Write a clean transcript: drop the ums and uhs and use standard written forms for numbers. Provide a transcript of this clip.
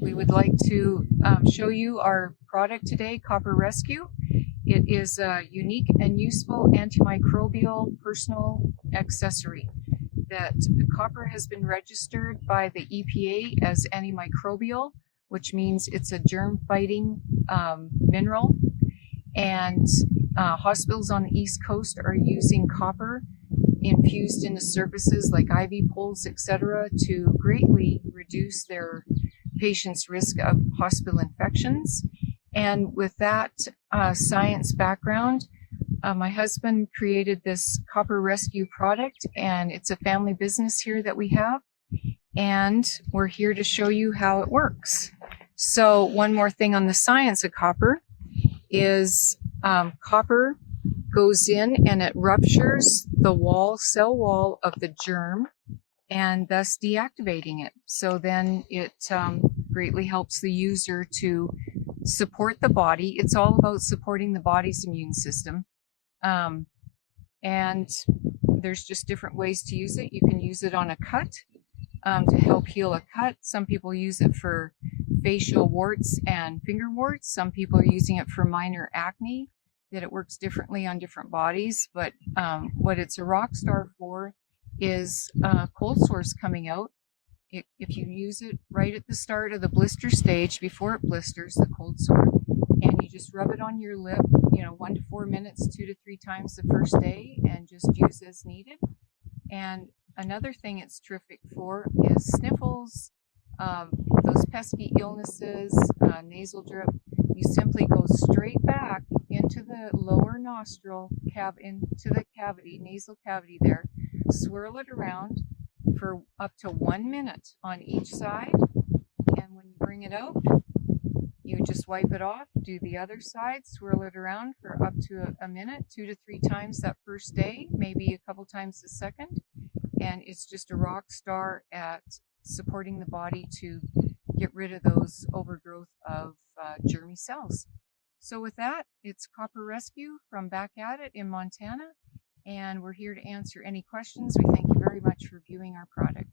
We would like to show you our product today, Copper Rescue. It is a unique and useful antimicrobial personal accessory that copper has been registered by the EPA as antimicrobial, which means it's a germ-fighting mineral. And hospitals on the East Coast are using copper infused into surfaces like IV poles, etc., to greatly reduce their patients' risk of hospital infections. And with that science background, my husband created this Copper Rescue product, and it's a family business here that we have. And we're here to show you how it works. So one more thing on the science of copper is copper goes in and it ruptures the cell wall of the germ, and thus deactivating it. So then it greatly helps the user to support the body. It's all about supporting the body's immune system. And there's just different ways to use it. You can use it on a cut to help heal a cut. Some people use it for facial warts and finger warts. Some people are using it for minor acne, that it works differently on different bodies. But what it's a rock star for is cold sores coming out. If you use it right at the start of the blister stage, before it blisters, the cold sore, and you just rub it on your lip, 1 to 4 minutes, 2 to 3 times the first day, and just use as needed. And another thing it's terrific for is sniffles, those pesky illnesses, nasal drip. You simply go straight back into the lower nostril, into the cavity, nasal cavity there, swirl it around for up to 1 minute on each side. And when you bring it out, you just wipe it off, do the other side, swirl it around for up to a minute, 2 to 3 times that first day, maybe a couple times the second. And it's just a rock star at supporting the body to get rid of those overgrowth of germy cells. So with that, it's Copper Rescue from Back At It in Montana, and we're here to answer any questions. We thank you very much for viewing our product.